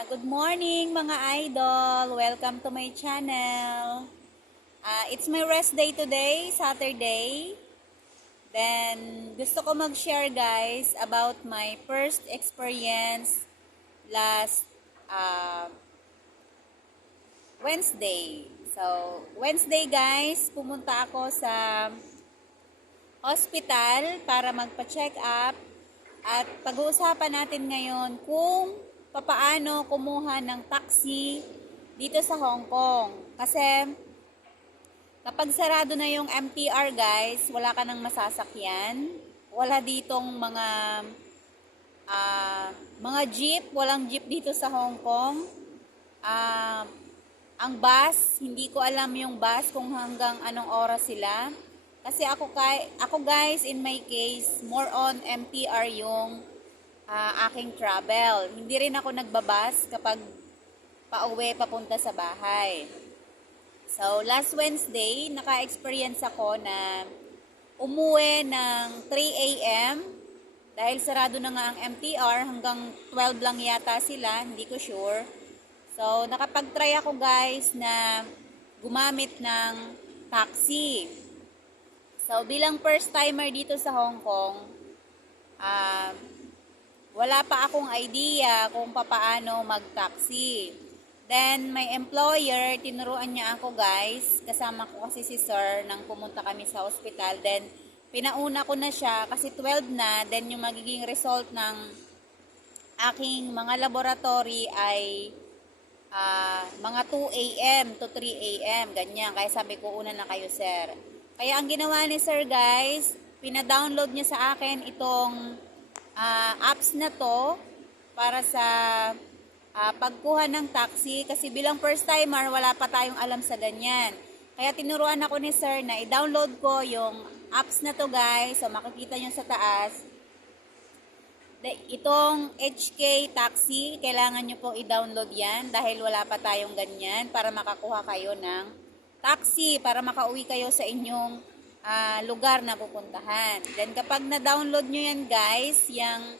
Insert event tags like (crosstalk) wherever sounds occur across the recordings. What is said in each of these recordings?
Good morning mga idol. Welcome to my channel. Ah, it's my rest day today, Saturday. Then gusto ko mag-share guys about my first experience last ah, Wednesday. So, Wednesday guys, pumunta ako sa hospital para magpa-check up at pag-uusapan natin ngayon kung papaano kumuha ng taxi dito sa Hong Kong. Kasi kapag sarado na yung MTR guys, wala ka nang masasakyan. Wala ditong mga ah, mga jeep, walang jeep dito sa Hong Kong. Ah, ang bus, hindi ko alam yung bus kung hanggang anong oras sila. Kasi ako, kay, ako guys, in my case, more on MTR yung ah, aking travel. Hindi rin ako nagbabas kapag pauwi papunta sa bahay. So, last Wednesday, naka-experience ako na umuwi ng 3 a.m. Dahil sarado na nga ang MTR, hanggang 12 lang yata sila, hindi ko sure. So, nakapag-try ako guys na gumamit ng taxi. So, bilang first timer dito sa Hong Kong, ah, wala pa akong idea kung papaano mag-taxi. Then, my employer, tinuruan niya ako guys, kasama ko kasi si sir nang pumunta kami sa hospital. Then, pinauna ko na siya kasi 12 na, then yung magiging result ng aking mga laboratory ay ah, mga 2 a.m. to 3 a.m. Ganyan. Kaya sabi ko, una na kayo, sir. Kaya ang ginawa ni sir, guys, pina-download niya sa akin itong ah, apps na to para sa ah, pagkuha ng taxi. Kasi bilang first timer, wala pa tayong alam sa ganyan. Kaya tinuruan ako ni sir na i-download ko yung apps na to, guys. So, makikita nyo sa taas. Itong HK Taxi, kailangan nyo pong i-download yan dahil wala pa tayong ganyan para makakuha kayo ng taxi, para makauwi kayo sa inyong ah, lugar na pupuntahan. Then kapag na-download nyo yan guys, yung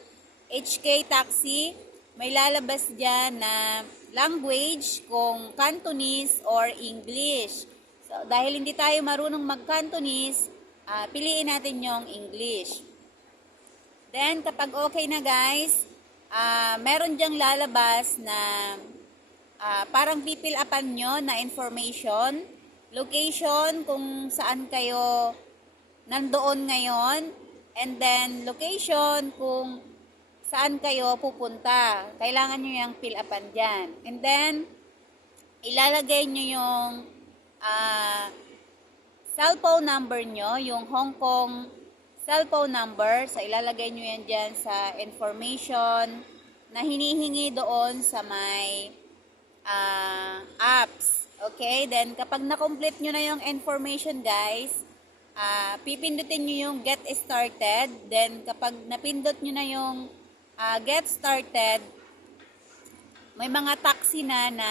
HK Taxi, may lalabas dyan na language kung Cantonese or English. So, dahil hindi tayo marunong mag-Cantonese, ah, piliin natin yung English. Then, kapag okay na guys, ah meron diyang lalabas na ah, parang pipil upan nyo na information, location kung saan kayo nandoon ngayon, and then location kung saan kayo pupunta. Kailangan nyo yung fill upan dyan. And then, ilalagay nyo yung ah, cellphone number nyo, yung Hong Kong cellphone number. So, ilalagay nyo yan dyan sa information na hinihingi doon sa may ah, apps. Okay? Then, kapag na-complete nyo na yung information, guys, ah, pipindutin nyo yung get started. Then, kapag napindot nyo na yung ah, get started, may mga taxi na na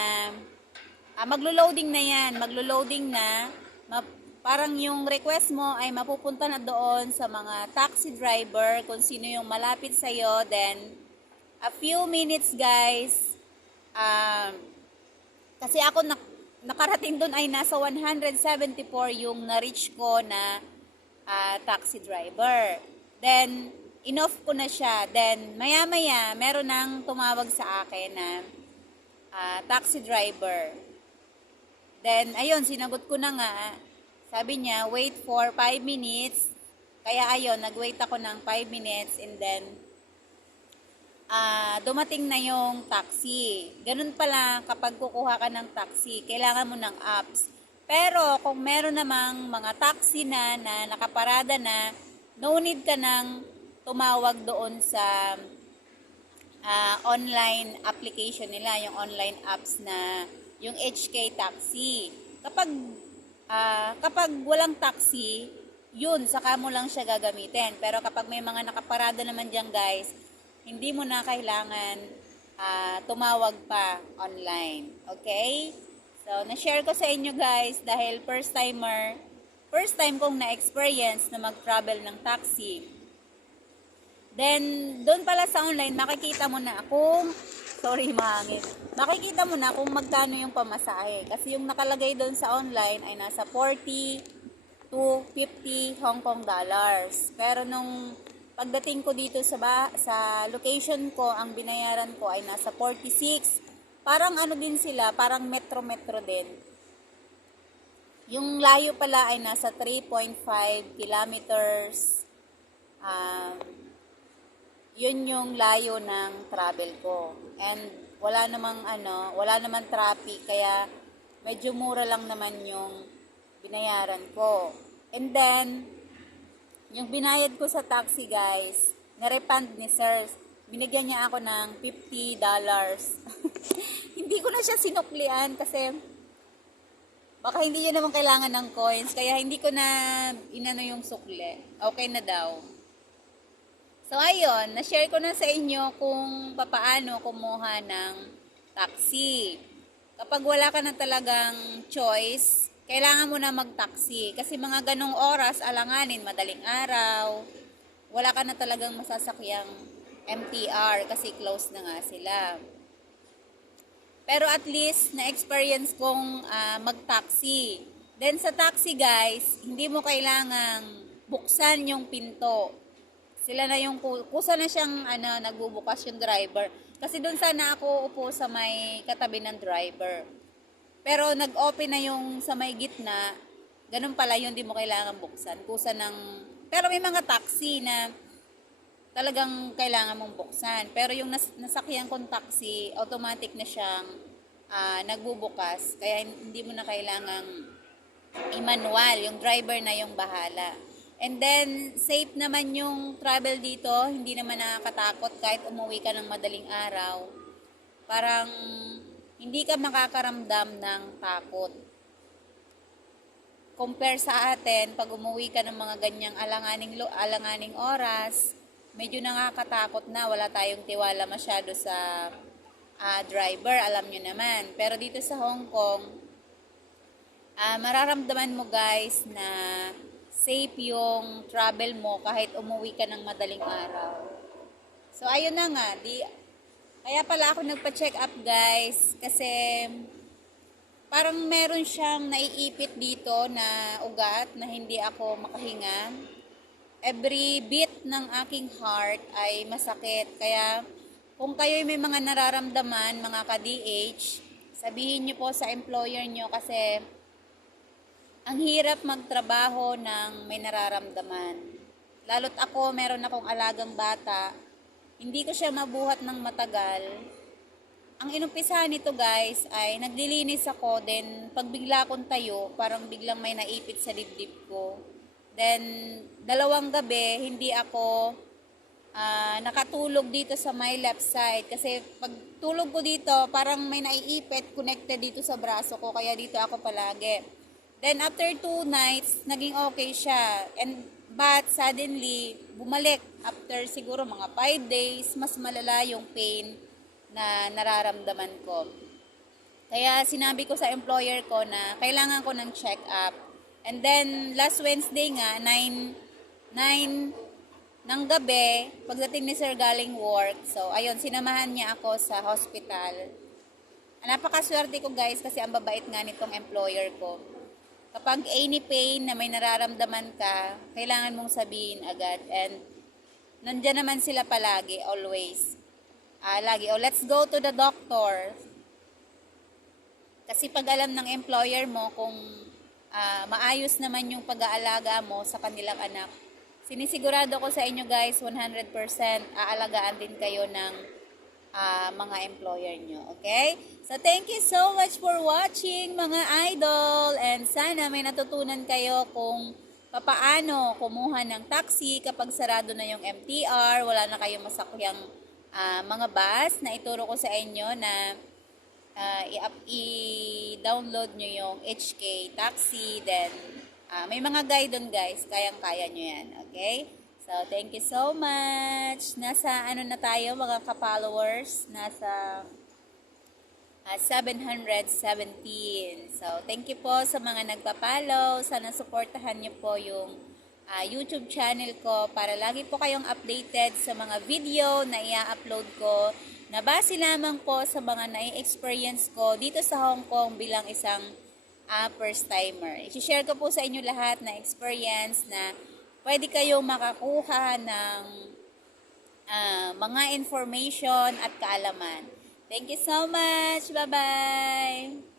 ah, maglo-loading na yan. Maglo-loading na. Ma- parang yung request mo ay mapupunta na doon sa mga taxi driver kung sino yung malapit sa'yo. Then, a few minutes guys, um, kasi ako nak- nakarating doon ay nasa 174 yung na-reach ko na ah, taxi driver. Then, inoff ko na siya. Then, maya-maya, meron nang tumawag sa akin na ah, taxi driver. Then, ayun, sinagot ko na nga. Sabi niya, wait for 5 minutes. Kaya ayun, nag-wait ako ng 5 minutes and then ah dumating na yung taxi. Ganun pala kapag kukuha ka ng taxi, kailangan mo ng apps. Pero kung meron namang mga taxi na na nakaparada na, no need ka nang tumawag doon sa ah, online application nila, yung online apps na yung HK Taxi. Kapag ah, kapag walang taxi, yun, saka mo lang siya gagamitin. Pero kapag may mga nakaparada naman dyan guys, hindi mo na kailangan ah, tumawag pa online. Okay? So, na-share ko sa inyo guys dahil first timer, first time kong na-experience na mag-travel ng taxi. Then, doon pala sa online, makikita mo na kung Sorry, mahangin. Makikita mo na kung magkano yung pamasahe. Kasi yung nakalagay doon sa online ay nasa 40 to 50 Hong Kong dollars. Pero nung pagdating ko dito sa ba, sa location ko, ang binayaran ko ay nasa 46. Parang ano din sila, parang metro-metro din. Yung layo pala ay nasa 3.5 kilometers. Um, yun yung layo ng travel ko. And wala namang ano, wala naman traffic kaya medyo mura lang naman yung binayaran ko. And then yung binayad ko sa taxi guys, na-refund ni sir. Binigyan niya ako ng $50. (laughs) hindi ko na siya sinuklian kasi baka hindi niya naman kailangan ng coins kaya hindi ko na inano yung sukle. Okay na daw. So ayun, na-share ko na sa inyo kung papaano kumuha ng taxi. Kapag wala ka na talagang choice, kailangan mo na mag-taxi. Kasi mga ganong oras, alanganin, madaling araw, wala ka na talagang masasakyang MTR kasi close na nga sila. Pero at least, na-experience kong ah, mag-taxi. Then sa taxi guys, hindi mo kailangang buksan yung pinto sila na yung ku- kusa na siyang ano nagbubukas yung driver kasi doon sana ako upo sa may katabi ng driver pero nag-open na yung sa may gitna ganun pala yun di mo kailangan buksan kusa ng pero may mga taxi na talagang kailangan mong buksan pero yung nas- nasakyan kong taxi automatic na siyang ah, nagbubukas kaya hindi mo na kailangang i-manual yung driver na yung bahala And then, safe naman yung travel dito. Hindi naman nakakatakot kahit umuwi ka ng madaling araw. Parang hindi ka makakaramdam ng takot. Compare sa atin, pag umuwi ka ng mga ganyang alanganing, alanganing oras, medyo nakakatakot na. Wala tayong tiwala masyado sa ah, driver, alam nyo naman. Pero dito sa Hong Kong, ah, mararamdaman mo guys na safe yung travel mo kahit umuwi ka ng madaling araw. So, ayun na nga. Di, kaya pala ako nagpa-check up guys kasi parang meron siyang naiipit dito na ugat na hindi ako makahinga. Every beat ng aking heart ay masakit. Kaya kung kayo may mga nararamdaman, mga ka-DH, sabihin niyo po sa employer niyo kasi ang hirap magtrabaho ng may nararamdaman. Lalo't ako, meron akong alagang bata, hindi ko siya mabuhat ng matagal. Ang inumpisahan nito guys ay naglilinis ako, then pag bigla akong tayo, parang biglang may naipit sa dibdib ko. Then, dalawang gabi, hindi ako ah, nakatulog dito sa my left side. Kasi pag tulog ko dito, parang may naiipit connected dito sa braso ko, kaya dito ako palagi. Then after two nights, naging okay siya. And but suddenly, bumalik after siguro mga 5 days, mas malala yung pain na nararamdaman ko. Kaya sinabi ko sa employer ko na kailangan ko ng check-up. And then last Wednesday nga, 9 9 ng gabi, pagdating ni Sir galing work. So ayun, sinamahan niya ako sa hospital. Napakaswerte ko guys kasi ang babait nga nitong employer ko kapag any pain na may nararamdaman ka, kailangan mong sabihin agad. And nandyan naman sila palagi, always. Ah, lagi, oh, let's go to the doctor. Kasi pag alam ng employer mo kung ah, maayos naman yung pag-aalaga mo sa kanilang anak, sinisigurado ko sa inyo guys, 100% aalagaan din kayo ng ah, mga employer nyo. Okay? So, thank you so much for watching mga idol. And sana may natutunan kayo kung papaano kumuha ng taxi kapag sarado na yung MTR, wala na kayong masakyang ah, mga bus na ituro ko sa inyo na i-up- i-download nyo yung HK taxi. Then, ah, may mga guide doon guys. Kayang-kaya nyo yan. Okay? So, thank you so much. Nasa ano na tayo mga ka-followers? Nasa ah, 717. So, thank you po sa mga nagpa-follow. Sana supportahan niyo po yung ah, YouTube channel ko para lagi po kayong updated sa mga video na i-upload ko. na base lamang po sa mga nai-experience ko dito sa Hong Kong bilang isang ah, first timer. I-share ko po sa inyo lahat na experience na pwede kayong makakuha ng ah, mga information at kaalaman. Thank you so much. Bye-bye.